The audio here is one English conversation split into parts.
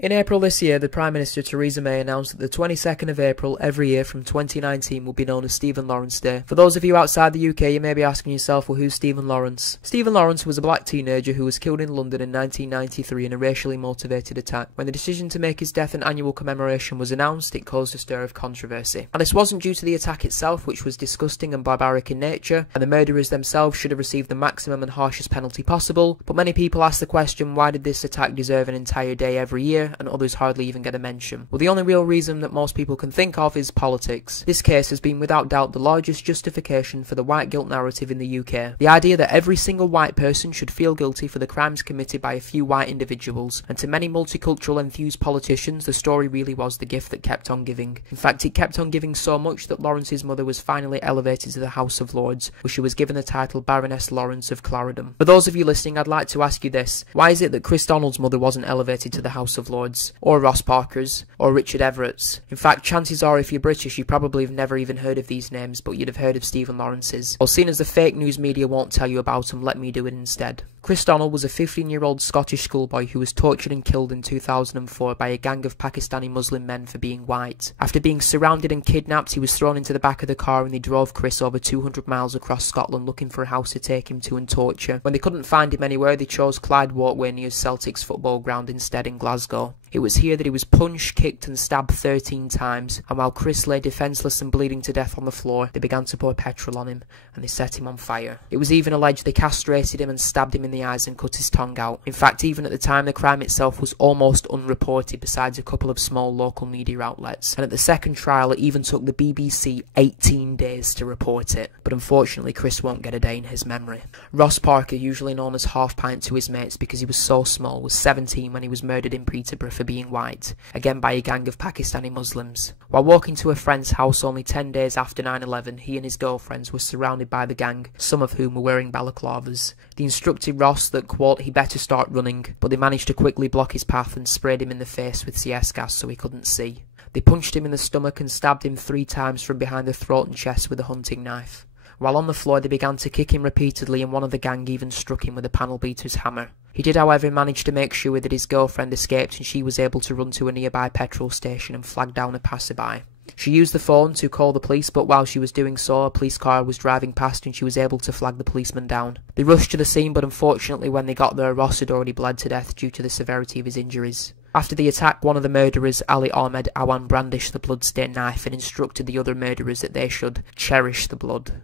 In April this year, the Prime Minister Theresa May announced that the 22nd of April every year from 2019 will be known as Stephen Lawrence Day. For those of you outside the UK, you may be asking yourself, well, who's Stephen Lawrence? Stephen Lawrence was a black teenager who was killed in London in 1993 in a racially motivated attack. When the decision to make his death an annual commemoration was announced, it caused a stir of controversy. And this wasn't due to the attack itself, which was disgusting and barbaric in nature, and the murderers themselves should have received the maximum and harshest penalty possible, but many people asked the question, why did this attack deserve an entire day every year, and others hardly even get a mention? Well, the only real reason that most people can think of is politics. This case has been without doubt the largest justification for the white guilt narrative in the UK. The idea that every single white person should feel guilty for the crimes committed by a few white individuals, and to many multicultural enthused politicians, the story really was the gift that kept on giving. In fact, it kept on giving so much that Lawrence's mother was finally elevated to the House of Lords, where she was given the title Baroness Lawrence of Clarendon. For those of you listening, I'd like to ask you this: why is it that Chris Donald's mother wasn't elevated to the House of Lords, or Ross Parker's, or Richard Everett's? In fact, chances are if you're British you probably have never even heard of these names, but you'd have heard of Stephen Lawrence's. Well, seeing as the fake news media won't tell you about him, let me do it instead. Chris Donald was a 15-year-old Scottish schoolboy who was tortured and killed in 2004 by a gang of Pakistani Muslim men for being white. After being surrounded and kidnapped, he was thrown into the back of the car and they drove Chris over 200 miles across Scotland looking for a house to take him to and torture. When they couldn't find him anywhere, they chose Clyde Walkway near Celtic's football ground instead in Glasgow. It was here that he was punched, kicked and stabbed 13 times, and while Chris lay defenceless and bleeding to death on the floor, they began to pour petrol on him, and they set him on fire. It was even alleged they castrated him and stabbed him in the eyes and cut his tongue out. In fact, even at the time, the crime itself was almost unreported besides a couple of small local media outlets, and at the second trial it even took the BBC 18 days to report it. But unfortunately, Chris won't get a day in his memory. Ross Parker, usually known as Half Pint to his mates because he was so small, was 17 when he was murdered in Peterborough for being white, again by a gang of Pakistani Muslims. While walking to a friend's house only 10 days after 9/11, he and his girlfriends were surrounded by the gang, some of whom were wearing balaclavas. They instructed Ross that, quote, he better start running, but they managed to quickly block his path and sprayed him in the face with CS gas so he couldn't see. They punched him in the stomach and stabbed him 3 times from behind the throat and chest with a hunting knife. While on the floor, they began to kick him repeatedly and one of the gang even struck him with a panel beater's hammer. He did, however, manage to make sure that his girlfriend escaped and she was able to run to a nearby petrol station and flag down a passerby. She used the phone to call the police, but while she was doing so, a police car was driving past and she was able to flag the policeman down. They rushed to the scene, but unfortunately when they got there, Ross had already bled to death due to the severity of his injuries. After the attack, one of the murderers, Ali Ahmed Awan, brandished the blood-stained knife and instructed the other murderers that they should cherish the blood.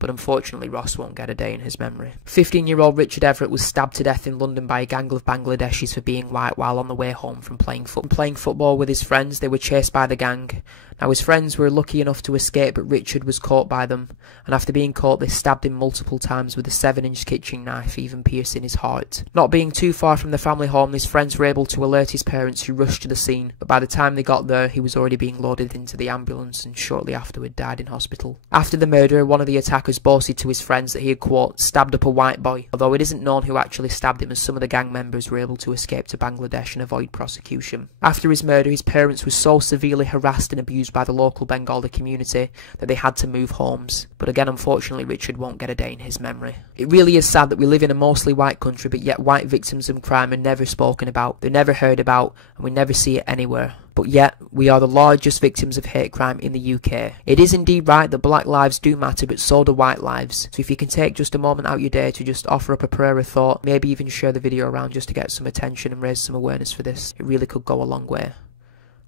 But unfortunately Ross won't get a day in his memory. 15-year-old Richard Everett was stabbed to death in London by a gang of Bangladeshis for being white while on the way home from playing football with his friends. They were chased by the gang. Now his friends were lucky enough to escape, but Richard was caught by them, and after being caught they stabbed him multiple times with a 7-inch kitchen knife, even piercing his heart. Not being too far from the family home, his friends were able to alert his parents, who rushed to the scene, but by the time they got there he was already being loaded into the ambulance and shortly afterward died in hospital. After the murder, one of the attackers boasted to his friends that he had, quote, stabbed up a white boy, although it isn't known who actually stabbed him, as some of the gang members were able to escape to Bangladesh and avoid prosecution. After his murder, his parents were so severely harassed and abused by the local Bengali community that they had to move homes. But again, unfortunately, Richard won't get a day in his memory. It really is sad that we live in a mostly white country, but yet white victims of crime are never spoken about, they're never heard about, and we never see it anywhere. But yet, we are the largest victims of hate crime in the UK. It is indeed right that black lives do matter, but so do white lives. So if you can take just a moment out your day to just offer up a prayer of thought, maybe even share the video around just to get some attention and raise some awareness for this, it really could go a long way.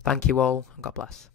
Thank you all, and God bless.